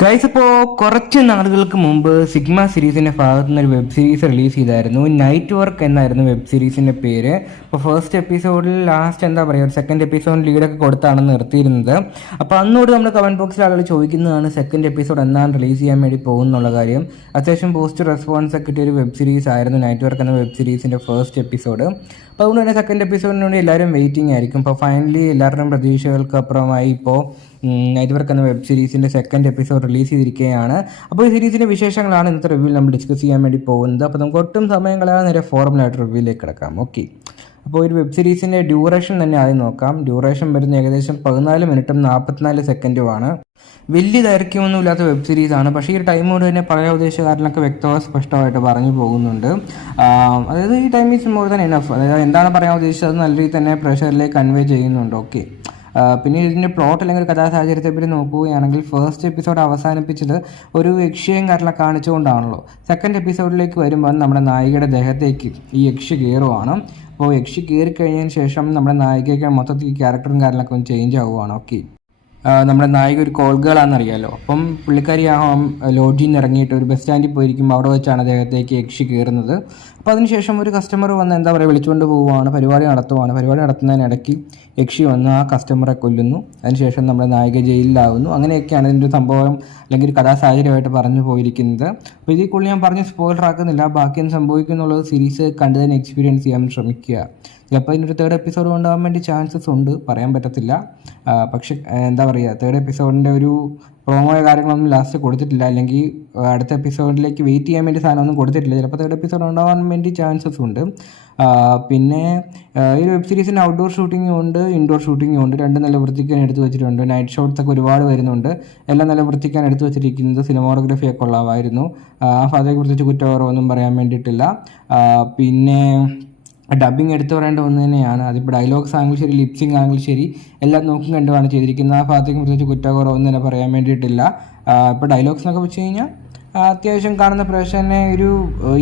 Guys, അപ്പോൾ കുറച്ച് നാളുകൾക്ക് മുമ്പ് സിഗ്മ സീരീസിൻ്റെ ഭാഗത്തു നിന്ന് ഒരു വെബ് സീരീസ് റിലീസ് ചെയ്തായിരുന്നു. നൈറ്റ് വർക്ക് എന്നായിരുന്നു വെബ് സീരീസിൻ്റെ പേര്. അപ്പോൾ ഫസ്റ്റ് എപ്പിസോഡിൽ ലാസ്റ്റ് എന്താ പറയുക, ഒരു സെക്കൻഡ് എപ്പിസോഡിൽ ലീഡൊക്കെ കൊടുത്താണ് നിർത്തിയിരുന്നത്. അപ്പോൾ അന്നോട് നമ്മൾ കമൻറ്റ് ബോക്സിൽ ആളുകൾ ചോദിക്കുന്നതാണ് സെക്കൻഡ് എപ്പിസോഡ് എന്നാണ് റിലീസ് ചെയ്യാൻ വേണ്ടി പോകുന്നുള്ള കാര്യം. അത്യാവശ്യം പോസിറ്റീവ് റെസ്പോൺസ് ഒക്കെ കിട്ടിയൊരു വെബ് സീരീസ് ആയിരുന്നു നൈറ്റ് വർക്ക് എന്ന വെബ് സീരീസിൻ്റെ ഫസ്റ്റ് എപ്പിസോഡ്. അപ്പോൾ അതുകൊണ്ട് തന്നെ സെക്കൻഡ് എപ്പിസോഡിന് വേണ്ടി എല്ലാവരും വെയിറ്റിംഗ് ആയിരിക്കും. അപ്പോൾ ഫൈനലി എല്ലാവരുടെയും പ്രതീക്ഷകൾക്ക് അപ്പുറമായി ഇപ്പോൾ നൈറ്റ് വർക്ക് എന്ന വെബ് സീരീസിൻ്റെ സെക്കൻഡ് എപ്പിസോഡ് റിലീസ് ചെയ്തിരിക്കുകയാണ്. അപ്പോൾ ഈ സീരീസിൻ്റെ വിശേഷങ്ങളാണ് ഇന്നത്തെ റിവ്യൂവിൽ നമ്മൾ ഡിസ്കസ് ചെയ്യാൻ വേണ്ടി പോകുന്നത്. അപ്പോൾ നമുക്ക് ഒട്ടും സമയം കളയാതെ നേരെ ഫോർമലായിട്ട് റിവ്യൂയിലേക്ക് കിടക്കാം. ഓക്കെ, അപ്പോൾ ഒരു വെബ് സീരീസിൻ്റെ ഡ്യൂറേഷൻ തന്നെ ആദ്യം നോക്കാം. ഡ്യൂറേഷൻ വരുന്ന ഏകദേശം 14 മിനിറ്റും 44 സെക്കൻഡുമാണ്. വലിയ ദൈർഘ്യമൊന്നുമില്ലാത്ത വെബ് സീരീസാണ്. പക്ഷേ ഈ ടൈം കൊണ്ട് തന്നെ പഴയ ഉദ്ദേശകാരനൊക്കെ വ്യക്തമായി സ്പഷ്ടമായിട്ട് പറഞ്ഞു പോകുന്നുണ്ട്. അതായത് ഈ time is more than enough. അതായത് എന്താണ് പറയാൻ ഉദ്ദേശിച്ചത് നല്ല രീതിയിൽ തന്നെ പ്രേക്ഷകരിലേക്ക് കൺവേ ചെയ്യുന്നുണ്ട്. ഓക്കെ, പിന്നെ ഇതിൻ്റെ പ്ലോട്ട് അല്ലെങ്കിൽ ഒരു കഥാസാഹചര്യത്തെ പറ്റി നോക്കുകയാണെങ്കിൽ ഫസ്റ്റ് എപ്പിസോഡ് അവസാനിപ്പിച്ചത് ഒരു യക്ഷിയും കാര്യങ്ങളൊക്കെ കാണിച്ചുകൊണ്ടാണല്ലോ. സെക്കൻഡ് എപ്പിസോഡിലേക്ക് വരുമ്പോൾ നമ്മുടെ നായികയുടെ ദേഹത്തേക്ക് ഈ യക്ഷി കയറുവാണ്. അപ്പോൾ യക്ഷി കയറി കഴിഞ്ഞതിന് ശേഷം നമ്മുടെ നായികയ്ക്ക് മൊത്തത്തിൽ ക്യാരക്ടറും കാര്യങ്ങളൊക്കെ ഒന്ന് ചേഞ്ച് ആവുകയാണ്. ഓക്കെ, നമ്മുടെ നായിക ഒരു കോൾ ഗേൾ ആണെന്നറിയാമല്ലോ. അപ്പം പുള്ളിക്കാരി ആ ലോഡ്ജിൽ നിന്ന് ഇറങ്ങിയിട്ട് ഒരു ബസ് സ്റ്റാൻഡിൽ പോയിരിക്കുമ്പോൾ അവിടെ വെച്ചാണ് അദ്ദേഹത്തേക്ക് യക്ഷി കയറുന്നത്. അപ്പോൾ അതിനുശേഷം ഒരു കസ്റ്റമർ വന്ന് എന്താ പറയുക വിളിച്ചുകൊണ്ട് പോവുകയാണ്, പരിപാടി നടത്തുവാണ്. പരിപാടി നടത്തുന്നതിനിടയ്ക്ക് യക്ഷി വന്ന് ആ കസ്റ്റമറെ കൊല്ലുന്നു. അതിനുശേഷം നമ്മുടെ നായിക ജയിലിലാവുന്നു. അങ്ങനെയൊക്കെയാണ് ഇതിൻ്റെ സംഭവം അല്ലെങ്കിൽ ഒരു കഥാസാഹചര്യമായിട്ട് പറഞ്ഞു പോയിരിക്കുന്നത്. അപ്പോൾ ഇതിൽ കൂടുതൽ ഞാൻ പറഞ്ഞ് സ്പോയിലർ ആക്കുന്നില്ല. ബാക്കി എന്ത് സംഭവിക്കുന്നുള്ളത് സീരീസ് കണ്ടു തന്നെ എക്സ്പീരിയൻസ് ചെയ്യാൻ ശ്രമിക്കുക. ചിലപ്പോൾ ഇതിനൊരു തേർഡ് എപ്പിസോഡ് കൊണ്ടുപോകാൻ വേണ്ടി ചാൻസസ് ഉണ്ട്, പറയാൻ പറ്റത്തില്ല. പക്ഷെ എന്താ പറയുക, തേർഡ് എപ്പിസോഡിൻ്റെ ഒരു പ്രോമോയോ കാര്യങ്ങളൊന്നും ലാസ്റ്റ് കൊടുത്തിട്ടില്ല, അല്ലെങ്കിൽ അടുത്ത എപ്പിസോഡിലേക്ക് വെയിറ്റ് ചെയ്യാൻ വേണ്ടി സാധനമൊന്നും കൊടുത്തിട്ടില്ല. ചിലപ്പോൾ തേർഡ് എപ്പിസോഡ് ഉണ്ടാകാൻ വേണ്ടി ചാൻസസ് ഉണ്ട്. പിന്നെ ഈ വെബ് സീരീസിന് ഔട്ട്ഡോർ ഷൂട്ടിങ്ങും ഉണ്ട്, ഇൻഡോർ ഷൂട്ടിങ്ങും ഉണ്ട്. രണ്ടും നല്ല വൃത്തിക്കാൻ എടുത്തു വെച്ചിട്ടുണ്ട്. നൈറ്റ് ഷോട്ട്സ് ഒക്കെ ഒരുപാട് വരുന്നുണ്ട്. എല്ലാം നല്ല വൃത്തിക്കാൻ എടുത്തു വെച്ചിരിക്കുന്നത്. സിനിമോഗ്രാഫി ഒക്കെ ഉള്ളതായിരുന്നു. അതേക്കുറിച്ച് കുറ്റക്കുറവൊന്നും പറയാൻ വേണ്ടിയിട്ടില്ല. പിന്നെ ഡബ്ബിങ് എടുത്തു പറയേണ്ട ഒന്ന് തന്നെയാണ്. അതിപ്പോൾ ഡയലോഗ്സ് ആണെങ്കിലും ശരി, ലിപ്സിങ് ആണെങ്കിലും ശരി, എല്ലാം നോക്കും കണ്ടുമാണ് ചെയ്തിരിക്കുന്നത്. ആ ഭാഗത്തേക്ക് പ്രത്യേകിച്ച് കുറ്റക്കുറവൊന്നും തന്നെ പറയാൻ വേണ്ടിയിട്ടില്ല. ഇപ്പോൾ ഡയലോഗ്സ് എന്നൊക്കെ വെച്ച് കഴിഞ്ഞാൽ അത്യാവശ്യം കാണുന്ന പ്രേക്ഷകനെ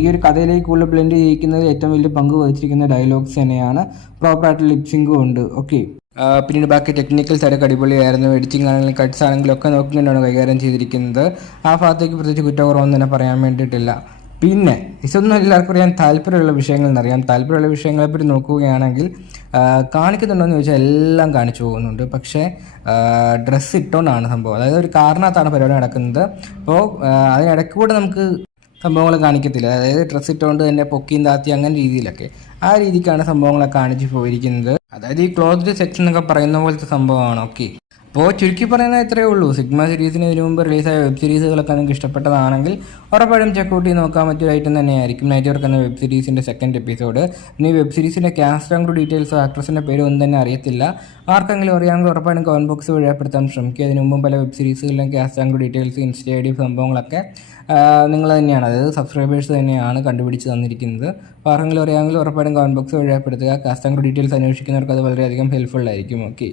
ഈ ഒരു കഥയിലേക്ക് കൂടുതൽ ബ്ലെൻഡ് ചെയ്യിക്കുന്നത് ഏറ്റവും വലിയ പങ്ക് വഹിച്ചിരിക്കുന്ന ഡയലോഗ്സ് തന്നെയാണ്. പ്രോപ്പറായിട്ട് ലിപ്സിങ്ങും ഉണ്ട്. ഓക്കെ, പിന്നീട് ബാക്കി ടെക്നിക്കൽ സൈഡൊക്കെ അടിപൊളിയായിരുന്നു. എഡിറ്റിംഗ് ആണെങ്കിലും കട്ട്സ് ആണെങ്കിലും ഒക്കെ നോക്കിക്കൊണ്ടാണ് കൈകാര്യം ചെയ്തിരിക്കുന്നത്. ആ ഭാഗത്തേക്ക് പ്രത്യേകിച്ച് കുറ്റക്കുറവൊന്നും തന്നെ പറയാൻ വേണ്ടിയിട്ടില്ല. പിന്നെ ഇതൊന്നും എല്ലാവർക്കും അറിയാൻ താല്പര്യമുള്ള വിഷയങ്ങളെന്നറിയാം. താല്പര്യമുള്ള വിഷയങ്ങളെപ്പറ്റി നോക്കുകയാണെങ്കിൽ കാണിക്കുന്നുണ്ടോയെന്ന് ചോദിച്ചാൽ എല്ലാം കാണിച്ചു പോകുന്നുണ്ട്. പക്ഷേ ഡ്രസ്സ് ഇട്ടുകൊണ്ടാണ് സംഭവം. അതായത് ഒരു കാരണത്താണ് പരിപാടി നടക്കുന്നത്. അപ്പോൾ അതിനിടയ്ക്ക് കൂടെ നമുക്ക് സംഭവങ്ങൾ കാണിക്കത്തില്ല. അതായത് ഡ്രസ്സ് ഇട്ടുകൊണ്ട് തന്നെ പൊക്കിയും താത്തി അങ്ങനെ രീതിയിലൊക്കെ ആ രീതിക്കാണ് സംഭവങ്ങളൊക്കെ കാണിച്ചു പോയിരിക്കുന്നത്. അതായത് ഈ ക്ലോസ്ഡ് സെക്ഷൻ എന്നൊക്കെ പറയുന്ന പോലത്തെ സംഭവമാണ്. ഓക്കെ, അപ്പോൾ ചുരുക്കി പറയുന്നത് ഇത്രയേ ഉള്ളൂ. സിഗ്മ സീരീസിന് ഇതിനു മുമ്പ് റിലീസായ വെബ് സീരീസുകളൊക്കെ നിങ്ങൾക്ക് ഇഷ്ടപ്പെട്ടതാണെങ്കിൽ ഉറപ്പായിട്ടും ചെക്കൗട്ട് ചെയ്ത് നോക്കാൻ പറ്റിയ ഐറ്റം തന്നെയായിരിക്കും നൈറ്റ് വർക്ക് എന്ന വെബ് സീരീസിൻ്റെ സെക്കൻഡ് എപ്പിസോഡ്. പിന്നെ ഈ വെബ് സീരീസിൻ്റെ കാസ്റ്റ് ആൻഡ് ഡീറ്റെയിൽസോ ആക്ട്രസിൻ്റെ പേരും ഒന്നും തന്നെ അറിയത്തില്ല. ആർക്കെങ്കിലും അറിയാമെങ്കിൽ ഉറപ്പായിട്ടും കമൻറ്റ് ബോക്സ് വഴിപ്പെടുത്താൻ ശ്രമിക്കുക. അതിന് മുമ്പും പല വെബ് സീരീസുകളിലും cast and details, insta I D സംഭവങ്ങളൊക്കെ നിങ്ങൾ തന്നെയാണ്, അതായത് സബ്സ്ക്രൈബേഴ്സ് തന്നെയാണ് കണ്ടുപിടിച്ച് തന്നിരിക്കുന്നത്. അപ്പോൾ ആർക്കെങ്കിലും അറിയാമെങ്കിൽ ഉറപ്പായിട്ടും കമൻറ്റ് ബോക്സ് വഴിപ്പെടുത്തുക. കാസ്റ്റ് ആൻഡ് ഡീറ്റെയിൽസ് അന്വേഷിക്കുന്നവർക്ക് അത് വളരെയധികം ഹെൽപ്ഫുൾ ആയിരിക്കും. ഓക്കെ.